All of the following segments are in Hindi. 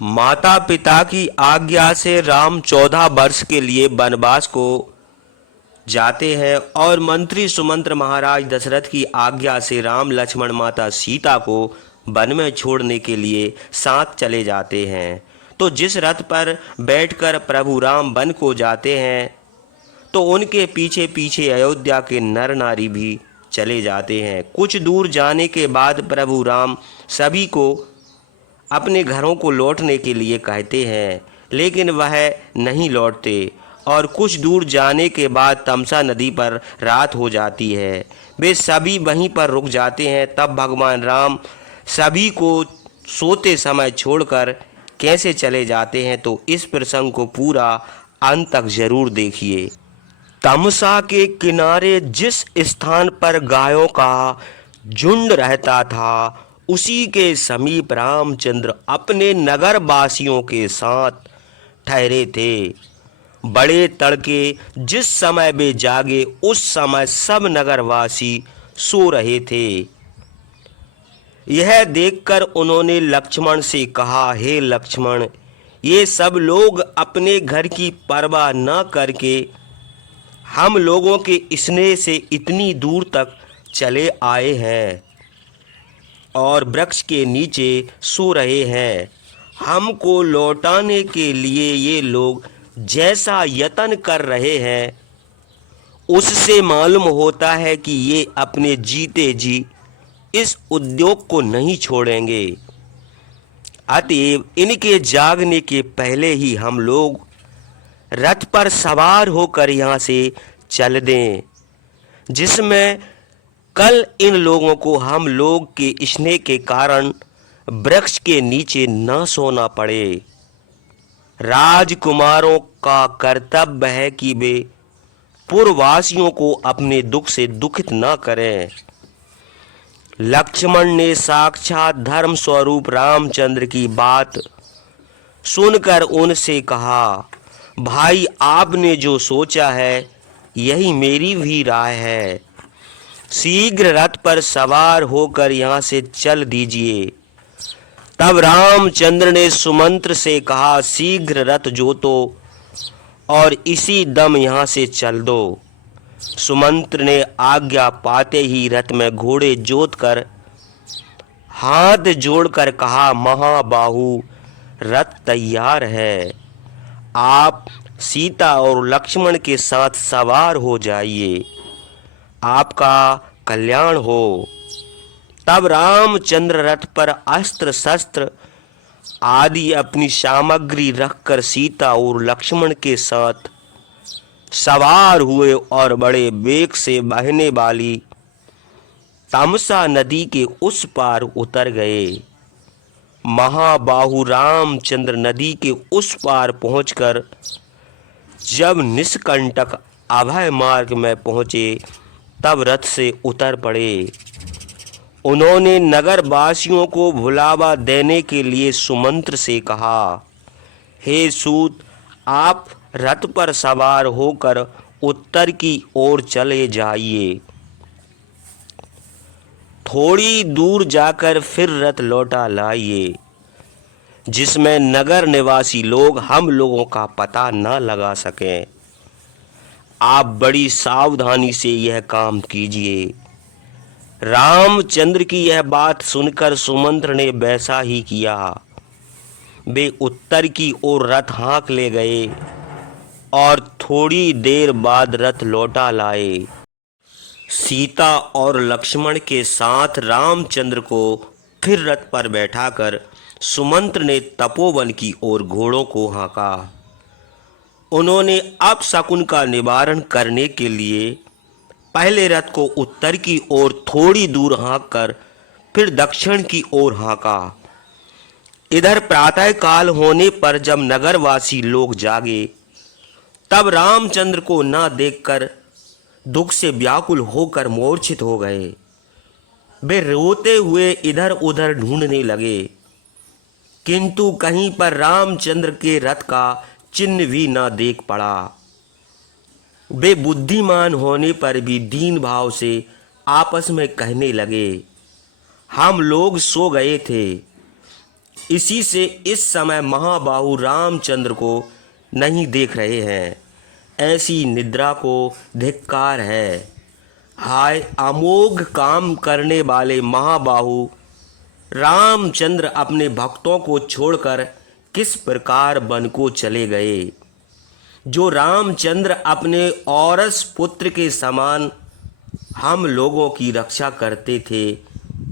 माता पिता की आज्ञा से राम 14 वर्ष के लिए वनवास को जाते हैं और मंत्री सुमंत्र महाराज दशरथ की आज्ञा से राम लक्ष्मण माता सीता को वन में छोड़ने के लिए साथ चले जाते हैं। तो जिस रथ पर बैठकर प्रभु राम वन को जाते हैं तो उनके पीछे पीछे अयोध्या के नर नारी भी चले जाते हैं। कुछ दूर जाने के बाद प्रभु राम सभी को अपने घरों को लौटने के लिए कहते हैं, लेकिन वह नहीं लौटते और कुछ दूर जाने के बाद तमसा नदी पर रात हो जाती है। वे सभी वहीं पर रुक जाते हैं। तब भगवान राम सभी को सोते समय छोड़कर कैसे चले जाते हैं, तो इस प्रसंग को पूरा अंत तक जरूर देखिए। तमसा के किनारे जिस स्थान पर गायों का झुंड रहता था, उसी के समीप रामचंद्र अपने नगर वासियों के साथ ठहरे थे। बड़े तड़के जिस समय वे जागे, उस समय सब नगरवासी सो रहे थे। यह देखकर उन्होंने लक्ष्मण से कहा, हे लक्ष्मण, ये सब लोग अपने घर की परवाह न करके हम लोगों के स्नेह से इतनी दूर तक चले आए हैं और वृक्ष के नीचे सो रहे हैं। हमको लौटाने के लिए ये लोग जैसा यत्न कर रहे हैं, उससे मालूम होता है कि ये अपने जीते जी इस उद्योग को नहीं छोड़ेंगे। अतएव इनके जागने के पहले ही हम लोग रथ पर सवार होकर यहाँ से चल दें, जिसमें कल इन लोगों को हम लोग के स्नेह के कारण वृक्ष के नीचे न सोना पड़े। राजकुमारों का कर्तव्य है कि वे पुरवासियों को अपने दुख से दुखित न करें। लक्ष्मण ने साक्षात धर्म स्वरूप रामचंद्र की बात सुनकर उनसे कहा, भाई, आपने जो सोचा है यही मेरी भी राय है। शीघ्र रथ पर सवार होकर यहाँ से चल दीजिए। तब रामचंद्र ने सुमंत्र से कहा, शीघ्र रथ जोतो और इसी दम यहाँ से चल दो। सुमंत्र ने आज्ञा पाते ही रथ में घोड़े जोतकर हाथ जोड़कर कहा, महाबाहु, रथ तैयार है, आप सीता और लक्ष्मण के साथ सवार हो जाइए, आपका कल्याण हो। तब रामचंद्र रथ पर अस्त्र शस्त्र आदि अपनी सामग्री रखकर सीता और लक्ष्मण के साथ सवार हुए और बड़े वेग से बहने वाली तमसा नदी के उस पार उतर गए। महाबाहु रामचंद्र नदी के उस पार पहुंचकर जब निष्कंटक अभय मार्ग में पहुंचे, तब रथ से उतर पड़े। उन्होंने नगर वासियों को बुलावा देने के लिए सुमंत्र से कहा, हे सूत, आप रथ पर सवार होकर उत्तर की ओर चले जाइए। थोड़ी दूर जाकर फिर रथ लौटा लाइए, जिसमें नगर निवासी लोग हम लोगों का पता न लगा सकें। आप बड़ी सावधानी से यह काम कीजिए। रामचंद्र की यह बात सुनकर सुमंत्र ने वैसा ही किया। वे उत्तर की ओर रथ हाँक ले गए और थोड़ी देर बाद रथ लौटा लाए। सीता और लक्ष्मण के साथ रामचंद्र को फिर रथ पर बैठाकर सुमंत्र ने तपोवन की ओर घोड़ों को हाँका। उन्होंने अपशकुन का निवारण करने के लिए पहले रथ को उत्तर की ओर थोड़ी दूर हाँककर फिर दक्षिण की ओर हाँका। इधर प्रातः काल होने पर जब नगरवासी लोग जागे, तब रामचंद्र को न देखकर दुख से व्याकुल होकर मूर्छित हो गए। वे रोते हुए इधर उधर ढूंढने लगे, किंतु कहीं पर रामचंद्र के रथ का चिन्ह भी न देख पड़ा। वे बुद्धिमान होने पर भी दीन भाव से आपस में कहने लगे, हम लोग सो गए थे, इसी से इस समय महाबाहु रामचंद्र को नहीं देख रहे हैं। ऐसी निद्रा को धिक्कार है। हाय अमोघ काम करने वाले महाबाहु रामचंद्र अपने भक्तों को छोड़कर किस प्रकार वन को चले गए। जो रामचंद्र अपने औरस पुत्र के समान हम लोगों की रक्षा करते थे,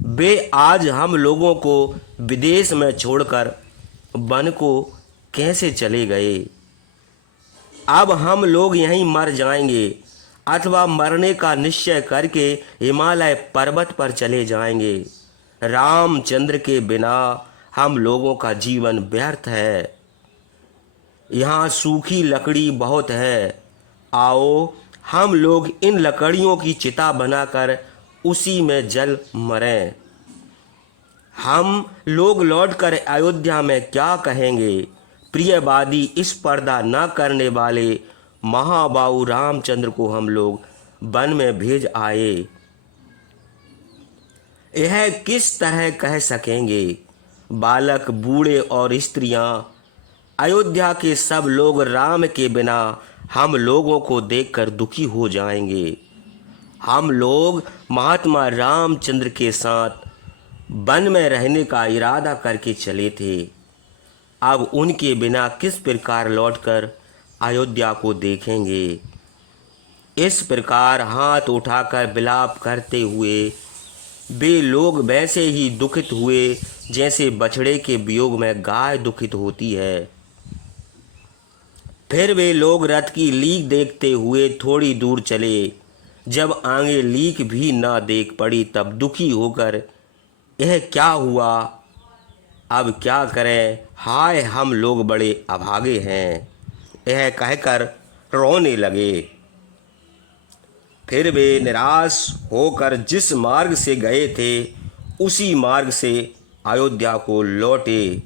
वे आज हम लोगों को विदेश में छोड़कर वन को कैसे चले गए। अब हम लोग यहीं मर जाएंगे अथवा मरने का निश्चय करके हिमालय पर्वत पर चले जाएंगे। रामचंद्र के बिना हम लोगों का जीवन व्यर्थ है। यहाँ सूखी लकड़ी बहुत है, आओ हम लोग इन लकड़ियों की चिता बनाकर उसी में जल मरें। हम लोग लौटकर अयोध्या में क्या कहेंगे। प्रियवादी इस पर्दा न करने वाले महाबाहु रामचंद्र को हम लोग वन में भेज आए। यह किस तरह कह सकेंगे। बालक, बूढ़े और स्त्रियां, अयोध्या के सब लोग राम के बिना हम लोगों को देखकर दुखी हो जाएंगे। हम लोग महात्मा रामचंद्र के साथ वन में रहने का इरादा करके चले थे। अब उनके बिना किस प्रकार लौटकर अयोध्या को देखेंगे। इस प्रकार हाथ उठाकर विलाप करते हुए वे लोग वैसे ही दुखित हुए जैसे बछड़े के वियोग में गाय दुखित होती है। फिर वे लोग रथ की लीक देखते हुए थोड़ी दूर चले। जब आगे लीक भी ना देख पड़ी तब दुखी होकर यह क्या हुआ, अब क्या करें, हाय हम लोग बड़े अभागे हैं, यह कहकर रोने लगे। फिर वे निराश होकर जिस मार्ग से गए थे उसी मार्ग से अयोध्या को लौटे।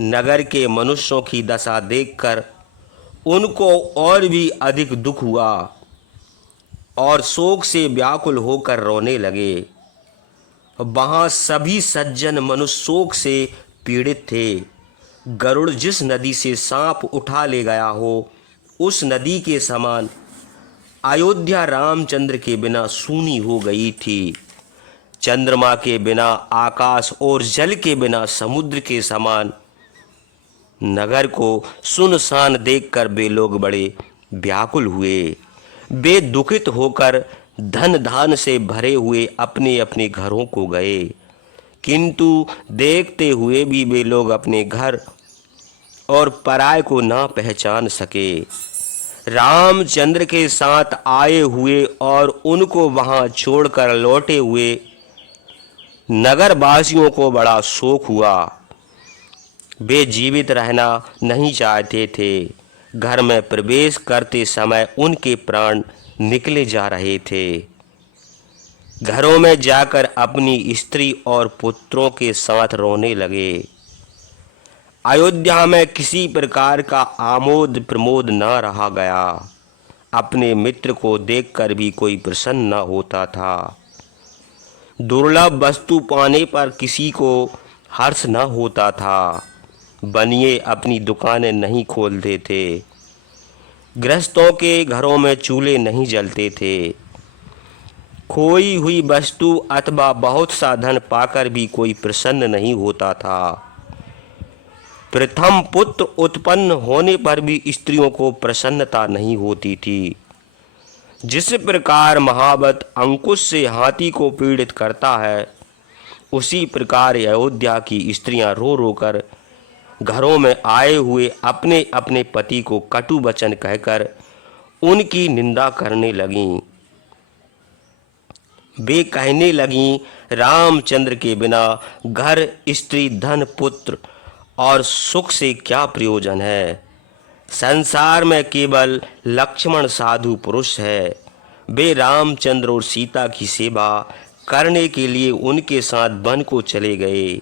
नगर के मनुष्यों की दशा देखकर उनको और भी अधिक दुख हुआ और शोक से व्याकुल होकर रोने लगे। वहाँ सभी सज्जन मनुष्य शोक से पीड़ित थे। गरुड़ जिस नदी से सांप उठा ले गया हो उस नदी के समान अयोध्या रामचंद्र के बिना सूनी हो गई थी। चंद्रमा के बिना आकाश और जल के बिना समुद्र के समान नगर को सुनसान देखकर वे लोग बड़े व्याकुल हुए। वे दुखित होकर धन धान से भरे हुए अपने अपने घरों को गए, किंतु देखते हुए भी वे लोग अपने घर और पराये को ना पहचान सके। रामचंद्र के साथ आए हुए और उनको वहां छोड़कर लौटे हुए नगरवासियों को बड़ा शोक हुआ। वे जीवित रहना नहीं चाहते थे। घर में प्रवेश करते समय उनके प्राण निकले जा रहे थे। घरों में जाकर अपनी स्त्री और पुत्रों के साथ रोने लगे। अयोध्या में किसी प्रकार का आमोद प्रमोद न रहा गया। अपने मित्र को देखकर भी कोई प्रसन्न न होता था। दुर्लभ वस्तु पाने पर किसी को हर्ष न होता था। बनिए अपनी दुकानें नहीं खोलते थे। गृहस्थों के घरों में चूल्हे नहीं जलते थे। खोई हुई वस्तु अथवा बहुत सा धन पाकर भी कोई प्रसन्न नहीं होता था। प्रथम पुत्र उत्पन्न होने पर भी स्त्रियों को प्रसन्नता नहीं होती थी। जिस प्रकार महावत अंकुश से हाथी को पीड़ित करता है, उसी प्रकार अयोध्या की स्त्रियां रो रो कर घरों में आए हुए अपने अपने पति को कटु वचन कहकर उनकी निंदा करने लगीं। वे कहने लगीं, रामचंद्र के बिना घर, स्त्री, धन, पुत्र और सुख से क्या प्रयोजन है। संसार में केवल लक्ष्मण साधु पुरुष है। वे रामचंद्र और सीता की सेवा करने के लिए उनके साथ वन को चले गए।